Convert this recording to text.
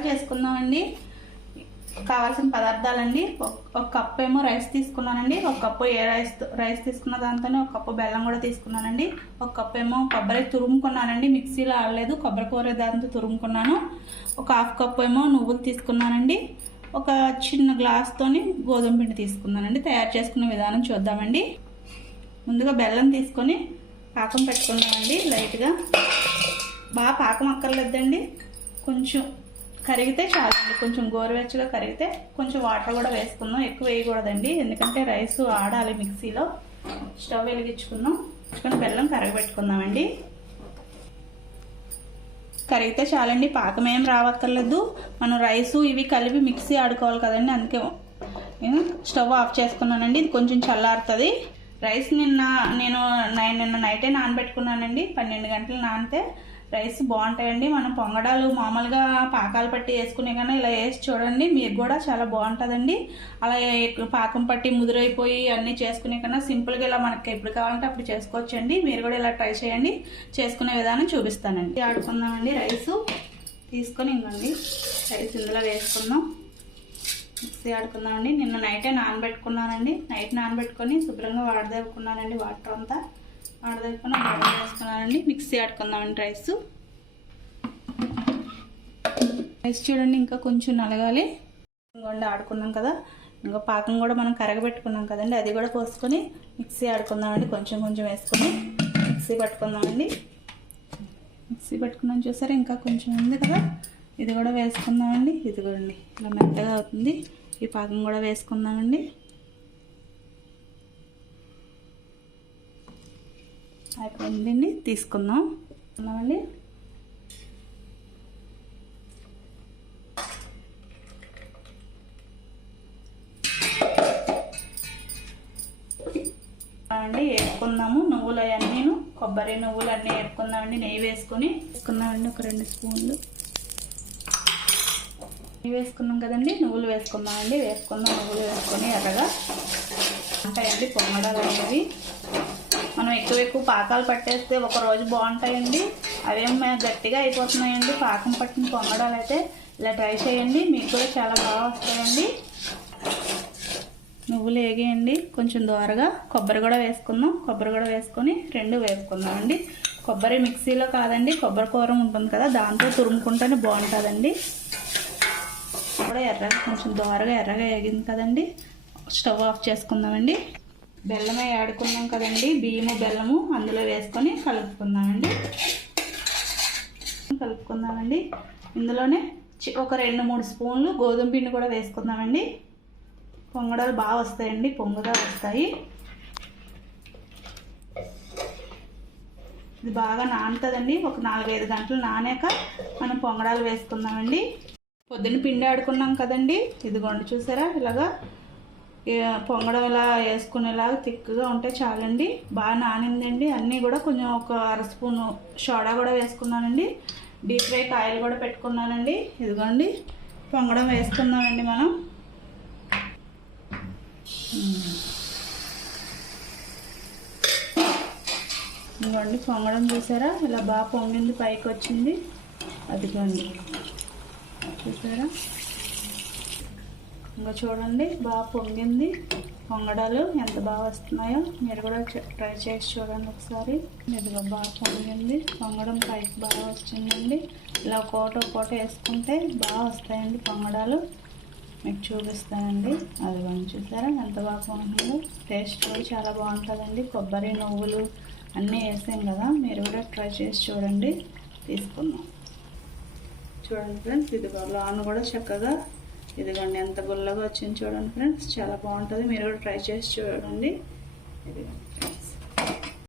చేసుకుందామండి. కావాల్సిన పదార్థాలండి. ఒక- కప్పు ఏమో రైస్ తీసుకున్నానండి. ఒక కప్పు ఏ రైస్ రైస్ తీసుకున్న దాంతోనే ఒక కప్పు బెల్లం కూడా తీసుకున్నానండి. ఒక కప్పు ఏమో కొబ్బరి తురుముకున్నానండి. మిక్సీలో ఆడలేదు కొబ్బరి కూర దాంతో తురుముకున్నాను. ఒక హాఫ్ కప్పు ఏమో నువ్వులు తీసుకున్నానండి. ఒక చిన్న గ్లాస్తోని గోధుమ పిండి తీసుకున్నానండి. తయారు చేసుకునే విధానం చూద్దామండి. ముందుగా బెల్లం తీసుకొని పాకం పెట్టుకున్నామండి లైట్గా. బాగా పాకం అక్కర్లేదండి. కొంచెం కరిగితే చాలండి. కొంచెం గోరువెచ్చగా కరిగితే కొంచెం వాటర్ కూడా వేసుకుందాం. ఎక్కువ వేయకూడదండి. ఎందుకంటే రైస్ ఆడాలి మిక్సీలో. స్టవ్ వెలిగించుకుందాం. కొంచెం బెల్లం కరగబెట్టుకుందామండి. కరిగితే చాలండి. పాకం ఏం రావక్కర్లేదు. మనం రైసు ఇవి కలిపి మిక్సీ ఆడుకోవాలి కదండి. అందుకే నేను స్టవ్ ఆఫ్ చేసుకున్నానండి. ఇది కొంచెం చల్లారుతుంది. రైస్ నిన్న నేను నిన్న నైటే నానబెట్టుకున్నానండి. పన్నెండు గంటలు నానితే రైస్ బాగుంటాయండి. మనం పొంగడాలు మామూలుగా పాకాలు పట్టి వేసుకునే కన్నా ఇలా వేసి చూడండి మీరు కూడా చాలా బాగుంటుందండి. అలా పాకం పట్టి ముదురైపోయి అన్నీ చేసుకునే కన్నా సింపుల్గా ఇలా మనకి ఎప్పుడు కావాలంటే అప్పుడు చేసుకోవచ్చండి. మీరు కూడా ఇలా ట్రై చేయండి. చేసుకునే విధానం చూపిస్తానండి. ఆడుకుందామండి రైసు. తీసుకొని ఇంకండి. రైస్ ఇందులో వేసుకుందాం. మిక్సీ ఆడుకుందామండి. నిన్న నైటే నానబెట్టుకున్నానండి. నైట్ నానబెట్టుకొని శుభ్రంగా వాడదేవుకున్నానండి వాటర్ అంతా. ఆడదైపోయిన బాగా వేసుకున్నానండి మిక్సీ ఆడుకుందామండి రైస్. రైస్ చూడండి ఇంకా కొంచెం నలగాలి. ఇంకోండి ఆడుకున్నాం కదా. ఇంకా పాకం కూడా మనం కరగబెట్టుకున్నాం కదండి. అది కూడా పోసుకొని మిక్సీ ఆడుకుందామండి కొంచెం కొంచెం వేసుకొని మిక్సీ పట్టుకుందామండి మిక్సీ పట్టుకున్నాం చూసారా? ఇంకా కొంచెం ఉంది కదా. ఇది కూడా వేసుకుందామండి ఇది కూడా ఇలా మెత్తగా అవుతుంది. ఈ పాకం కూడా వేసుకుందామండి అయిపోయిందండి తీసుకుందాం. తీసుకుందామండి అండి వేసుకుందాము నువ్వులు అవన్నీ కొబ్బరి నువ్వులు అన్నీ వేసుకుందామండి నెయ్యి వేసుకొని. వేసుకున్నామండి ఒక రెండు స్పూన్లు. నెయ్యి వేసుకున్నాం కదండి నువ్వులు వేసుకుందామండి. వేసుకుందాం నువ్వులు వేసుకొని ఎర్రగా. ఉంటాయండి పొంగడాలు అనేవి. మనం ఎక్కువ ఎక్కువ పాకాలు పట్టేస్తే ఒక రోజు బాగుంటాయండి. అవేం గట్టిగా అయిపోతున్నాయండి. పాకం పట్టిన పొంగడాలు అయితే ఇలా ట్రై చేయండి. మీకు కూడా చాలా బాగా వస్తాయండి. నువ్వులు వేగేయండి. కొంచెం దోరగా కొబ్బరి కూడా వేసుకుందాం. కొబ్బరి కూడా వేసుకొని రెండు వేసుకుందాం అండి కొబ్బరి మిక్సీలో కాదండి కొబ్బరి కూర ఉంటుంది కదా దాంతో తురుముకుంటేనే బాగుంటుందండి. కూడా ఎర్రగా కొంచెం దోరగా ఎర్రగా వేగింది కదండి. స్టవ్ ఆఫ్ చేసుకుందామండి. బెల్లమే ఆడుకున్నాం కదండి బియ్యము బెల్లము అందులో వేసుకొని కలుపుకుందామండి. కలుపుకుందామండి. ఇందులోనే ఒక రెండు మూడు స్పూన్లు గోధుమ పిండి కూడా వేసుకుందామండి. పొంగడాలు బాగా వస్తాయండి పొంగగా వస్తాయి. ఇది బాగా నానుతుందండి ఒక నాలుగైదు గంటలు నానాక మనం పొంగడాలు వేసుకుందామండి. పొద్దున్న పిండి ఆడుకున్నాం కదండి ఇదిగోండి చూసారా ఇలాగా పొంగడం ఇలా వేసుకునేలాగా తిక్కుగా ఉంటే చాలండి. బాగా నానిందండి. అన్నీ కూడా కొంచెం ఒక అర స్పూను సోడా కూడా వేసుకున్నానండి. డీప్ ఫ్రై ఆయిల్ కూడా పెట్టుకున్నానండి. ఇదిగోండి పొంగడం వేసుకుందామండి మనం. ఇదిగోండి పొంగడం చూసారా? ఇలా బాగా పొంగింది పైకి వచ్చింది అదిగోండి. చూసారా? ఇంకా చూడండి బాగా పొంగింది. పొంగడాలు ఎంత బాగా వస్తున్నాయో మీరు కూడా ట్రై చేసి చూడండి ఒకసారి. ఇదిగో బాగా పొంగింది. పొంగడం పైకి బాగా వచ్చిందండి. ఇలా కోట కోట వేసుకుంటే బాగా వస్తాయండి పొంగడాలు. మీకు చూపిస్తానండి. అది అదిగోండి చూసారా ఎంత బాగా పొంగిందో. టేస్ట్ కూడా చాలా బాగుంటుందండి. కొబ్బరి నువ్వులు అన్నీ వేసాం కదా మీరు కూడా ట్రై చేసి చూడండి. తీసుకుందాం. చూడండి ఫ్రెండ్స్ ఇది లాన్ కూడా చక్కగా ఇదిగోండి ఎంత గుల్లగా వచ్చింది చూడండి ఫ్రెండ్స్. చాలా బాగుంటుంది. మీరు కూడా ట్రై చేసి చూడండి. ఇదిగోండి.